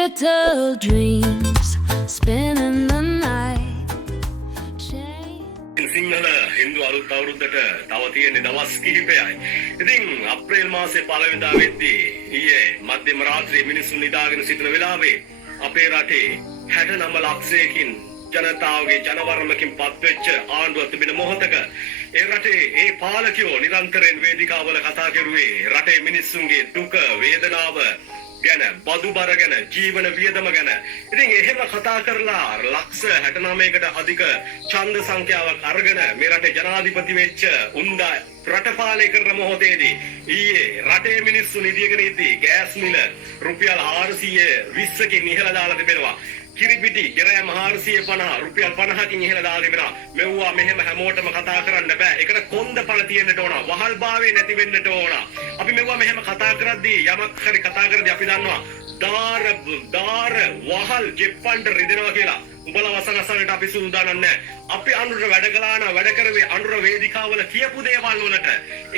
little dreams spinning the night. Sinhala Hindu අලුත් අවුරුද්දට තව තියෙන දවස් කිහිපයයි. ඉතින් අප්‍රේල් මාසේ පළවෙනිදා වෙද්දී ඊයේ මධ්‍යම රාත්‍රියේ මිනිසුන් නිදාගෙන සිටින වෙලාවේ අපේ රටේ 69 ලක්ෂයකින් ජනතාවගේ ජනවරමකින් පත්වෙච්ච ආණ්ඩුව තිබෙන මොහොතක ඒ රටේ ඒ පාලකයෝ නිරන්තරයෙන් වේදිකාවල කතා කරුවේ රටේ මිනිස්සුන්ගේ දුක වේදනාව ගැන බදු බර ගැන ජීවන වියදම ගැන. ඉතින් එහෙම කතා කරලා ලක්ෂ 69කට අධික ඡන්ද සංඛ්‍යාවක් අරගෙන මේ රටේ ජනාධිපති වෙච්ච උන්දා රට පාලනය කරන මොහොතේදී ඊයේ රටේ මිනිස්සු නිදියගෙන ඉද්දී ගෑස් මිල රුපියල් 420කින් ඉහළ දාලා තිබෙනවා. කිරිපිටි ගිරෑම 450 රුපියල් 50කින් ඉහළ දාලා තිබෙනවා. මෙව්වා මෙහෙම හැමෝටම කතා කරන්න බෑ. ඒකට කොන්දපළ තියෙන්නට ඕන. වහල්භාවය නැති වෙන්නට ඕන. අපි මෙව්වා මෙහෙම කතා කරද්දී යමක් හරි කතා කරද්දී අපි දන්නවා දාර වහල් ජෙප්පන්ට රිදෙනවා කියලා. උඹලා වසනසනට අපි සූදානම් නැහැ. අපි අනුර වැඩ කළා නම් වැඩ කරවේ අනුර වේදිකාවල කියපු දේවල් වලට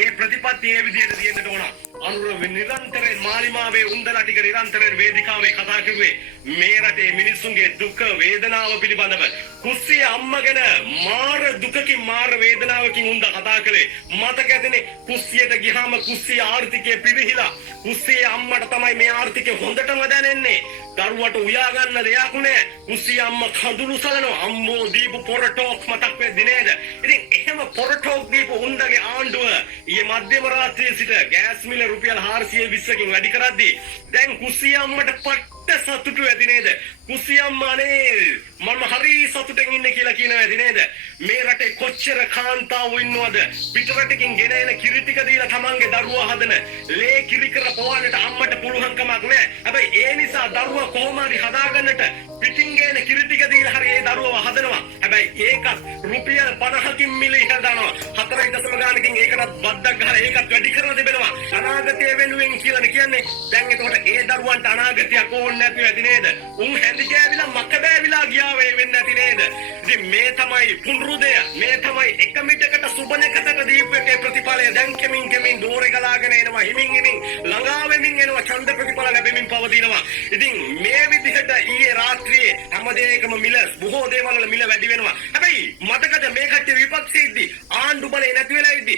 ඒ ප්‍රතිපත්ති ඒ විදිහට තියෙන්නට ඕන. අනුර නිරන්තරයෙන් මාලිමාවේ උන්දලා ටික නිරන්තරයෙන් වේදිකාවේ කතා කරුවේ මේ රටේ මිනිස්සුන්ගේ දුක වේදනාව පිළිබඳව. කුස්සිය අම්මා ගැන මාර දුකකින් මාර වේදනාවකින් උන්ද කතා කළේ. මතක ඇතිනේ කුස්සියට ගියාම කුස්සිය ආර්ථිකය පිරිහිලා කුස්සියේ අම්මට තමයි මේ ආර්ථිකය හොඳටම දැනෙන්නේ. දරුවට උයා ගන්න දෙයක් නෑ. කුස්සිය අම්මා කඳුළු සලනවා. අම්මෝ දීපු පොරටෝක් මතක් වෙද්දි නේද? ඉතින් එහෙම පොරටෝක් දීපු උන්දගේ ආණ්ඩුව ඊයේ මධ්‍යම රාත්‍රියේ සිට ගෑස් මිල රුපියල් 420කින් වැඩි කරද්දී දැන් කුස්සිය අම්මට පට්ට සතුටු ඇති නේද? කුස්සිය අම්මානේ මම හරි සතුටෙන් ඉන්නේ කියලා කියනවා ඇති නේද? මේ රටේ කොච්චර කාන්තාවෝ ඉන්නවද? පිටරටකින් ගෙන එන කිරි ටික දීලා තමන්ගේ දරුවා හදන ලේ කිරි කර පොවන්නට අම්මට පුළුවන් කමක් නැහැ. හැබැයි ඒ නිසා දරුවා කොහොම හරි හදාගන්නට පිටින් ගෙන කිරි ටික දීලා හරි ඒ දරුවව හදනවා. හැබැයි ඒකත් රුපියල් 50කින් මිල ඉහළ දානවා. 4.0 ගානකින් ඒකටත් බද්දක් ගහලා ඒකත් වැඩි කරලා තිබෙනවා. අනාගතය වෙනුවෙන් කියලා කියන්නේ. දැන් එතකොට ඒ දරුවන්ට අනාගතයක් ඕනේ නැතුව ඇති නේද? උන් හැඳි ගෑවිලා මක බෑවිලා ගියා වෙන්නේ නැති නේද? ඉතින් මේ තමයි පුනරුදය. මේ තමයි එක මිටකට සුබනකට දීපු එකේ ප්‍රතිඵලය. දැන් කෙමින් දෝරේ ගලාගෙන එනවා. හිමින් ළඟා වෙමින් එනවා. ඡන්ද ප්‍රතිඵල ලැබෙමින් පවතිනවා. ඉතින් මේ විදිහට ඊයේ රාත්‍රියේ හැමදේකම මිල බොහෝ දේවල් වල මිල වැඩි වෙනවා. හැබැයි මතකද මේ කට්ටිය විපක්ෂයේදී ආණ්ඩු බලේ නැති වෙලා ඉද්දි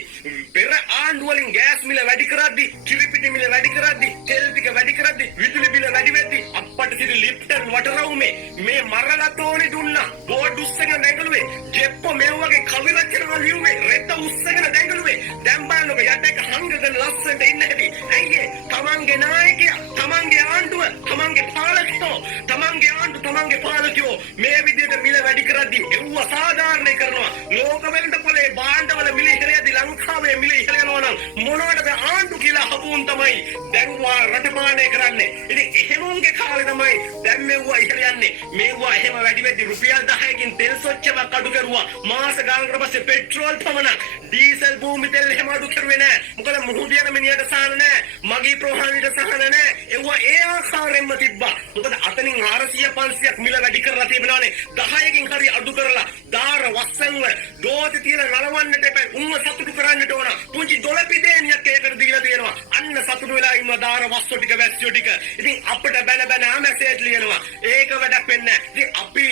පෙර ආණ්ඩු වලින් ගෑස් මිල වැඩි කරද්දි කිරිපිටි මිල වැඩි කරද්දි තෙල් ටික වැඩි කරද්දි විදුලි බිල වැඩි වෙද්දි අප්පට සිට ලිප්ටන් වටරවුමේ මේ මරලා තෝනි දුන්නා. බෝඩ් උස්සගෙන දැඟලුවේ. ජෙප්පෝ මේ වගේ කවි රචනා ලියුවේ. රෙද්ද උස්සගෙන දැඟලුවේ. දැන් බලන්නකො යට එක හංගගෙන ලස්සනට ඉන්න හැටි. අයියේ තමන්ගේ නායකයා, තමන්ගේ ආණ්ඩුව, තමන්ගේ පාලකයෝ, තමන්ගේ ආණ්ඩුව, තමන්ගේ පාලකයෝ මේ විදිහට මිල වැඩි කරද්දි ඒව අසාධාරණ කරනවා. ලෝක වෙළඳ පොලේ භාණ්ඩවල මිල ඉහළ යද්දි ලංකාවේ මිල ඉහළ යනවා නම් මොනවටද ආණ්ඩු කියලා හපුන් තමයි දැන් රට පාලනය කරන්නේ. ඉතින් එහෙමුන්ගේ කාලේ තමයි දැන් මෙව්වා ඉහළ යන්නේ. මේවා එහෙම වැඩි වෙද්දි රුපියල් 10කින් තෙල් සොච්චමක් අඩු කරුවා. මාස ගානකට පස්සේ පෙට්‍රෝල් පමණක් ඩීසල් භූමි තෙල් එහෙම අඩු කරුවේ නෑ. මොකද මුහුදියන මිනිහට සහන නෑ. මගී ප්‍රෝහාණයට සහන නෑ. ඒවා ඒ ආකාරයෙන්ම තිබ්බා. මොකද අතනින් 400 500ක් මිල වැඩි කරලා තිබෙනවානේ. 10කින් හරි අඩු කරලා දාර වස්සන්ව දෝති තියලා නලවන්නට එපා. උන්ව සතුටු කරන්නට ඕන. පුංචි දොළ පිටේනියක් ඒකට දීලා තියෙනවා. අන්න සතුටු වෙලා ඉන්න දාර වස්සෝ ටික වැස්සෝ ටික. ඉතින් අපිට බැන මැසේජ් ලියනවා. ඒක වැඩක් වෙන්නේ නැහැ. ඉතින් අපි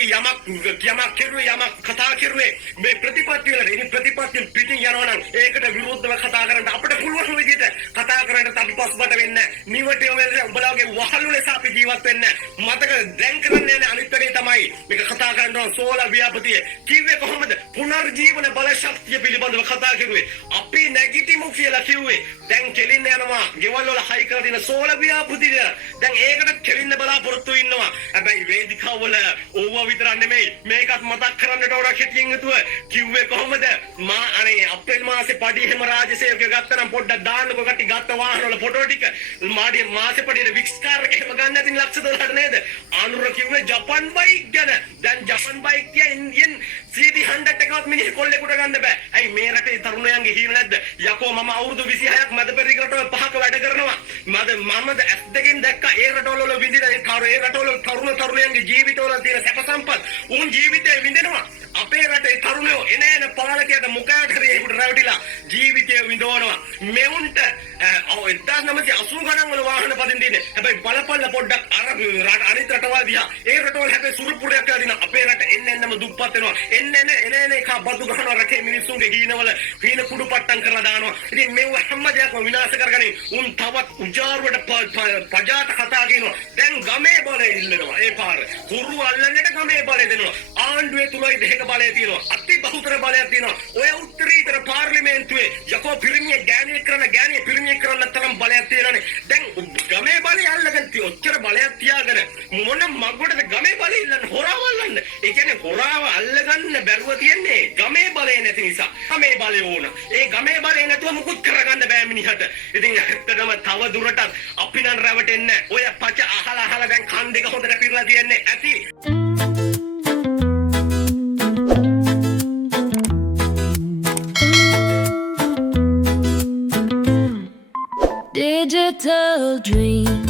යමක් කෙරුවේ යමක් කතා කෙරුවේ මේ ප්‍රතිපත්ති වල. ඉතින් ප්‍රතිපත්ති පිටින් යනවා නම් ඒකට විරුද්ධව කතා කරන්න අපිට පුළුවන් විදිහට කතා කරන්න අපි පස්සුබට වෙන්නේ නැහැ. නිවටේ වෙලේ උඹලාගේ වහලු ලෙස අපි ජීවත් වෙන්නේ නැහැ. මතක දැන් කරන්නේ නැහැ අනිත් එකේ තමයි මේක කතා කරනවා සෝලා ව්‍යාපෘතිය. කිව්වේ කොහොමද? පුනර්ජීවන බල ශක්තිය පිළිබඳව කතා කරුවේ. අපි නැගිටිමු කියලා කිව්වේ. දැන් කෙලින්න යනවා. ගෙවල් වල හයි කරලා තියෙන සෝලා ව්‍යාපෘතිය. දැන් ඒකට කෙලින්න බලාපොරොත්තු ඉන්නවා. හැබැයි වේදිකාවල ඕවා විතරක් නෙමෙයි මේකත් මතක් කරන්නට ඕන කෙටියෙන් හිතුව කිව්වේ කොහොමද? මා අනේ අප්‍රේල් මාසේ පඩි එහෙම රාජසේවකයෝ ගත්තා නම් පොඩ්ඩක් දාන්නකෝ කටි ගත්ත වාහන වල ෆොටෝ ටික. මාසේ පඩියේ වික්ස්කාර් එක එහෙම ගන්න නැතිනම් ලක්ෂ $12 නේද? අනුර කිව්වේ ජපන් බයික් ගැන. දැන් ජපන් බයික් කිය ඉන්දියන් CD100 එකවත් මිනිහ කොල්ලෙකුට ගන්න බෑ. ඇයි මේ රටේ තරුණයන්ගේ හීන නැද්ද? යකෝ මම අවුරුදු 26ක් මැද පෙරදිග රටවල 5ක වැඩ කරනවා. මම S2කින් දැක්ක ඒ රටවල විඳින ඒ රටවල තරුණයන්ගේ ජීවිතවල තියෙන සැප සම්පත් උන් ජීවිතේ විඳිනවා. අපේ රටේ තරුණයෝ එනේන පාලකයට මුඛයට හරි ඒකට රැවටිලා ජීවිතය විඳවනවා. මෙවුන්ට 1980 ගණන් වල වාහන පදින්න තියෙන්නේ. හැබැයි බලපල්ල පොඩ්ඩක් අර අනිත් රටවල් දිහා ඒ රටවල් හැබැයි සුරුපුරයක් කියලා දින අපේ රට එන්නම දුප්පත් වෙනවා එන්න එක බදු ගහනවා රටේ මිනිස්සුන්ගේ හීන කුඩු පට්ටම් කරලා දානවා ඉතින් මේව හැම දෙයක්ම විනාශ කරගනින් උන් තවත් උජාරුවට පජාත කතා කියනවා දැන් ගමේ බලය ඉල්ලනවා ඒ පාර කුරු අල්ලන්නට ගමේ බලය දෙනවා ආණ්ඩුවේ තුලයි දෙක බලය තියෙනවා අති බහුතර බලයක් තියෙනවා ඔය උත්තරීතර පාර්ලිමේන්තුවේ යකෝ පිරිමිය ගෑණිය පිරිමිය කරන්න තරම් බලයක් තියෙනවානේ දැන් ගමේ බලය අල්ලගෙන ඔච්චර බලයක් තියාගෙන මොන මග්ගොඩද ගමේ බලය ඉල්ලන්න හොරාව අල්ලන්න ඒ කියන්නේ හොරාව අල්ලගන්න බැරුව තියන්නේ ගමේ බලය නැති නිසා ගමේ බලය ඕන ඒ ගමේ බලය නැතුව මුකුත් කරගන්න බෑ මිනිහට ඉතින් ඇත්තටම තව දුරටත් අපි නම් රැවටෙන්නේ ඔය පච අහලා දැන් කන් දෙක හොඳට පිරලා තියන්නේ ඇති Digital dreams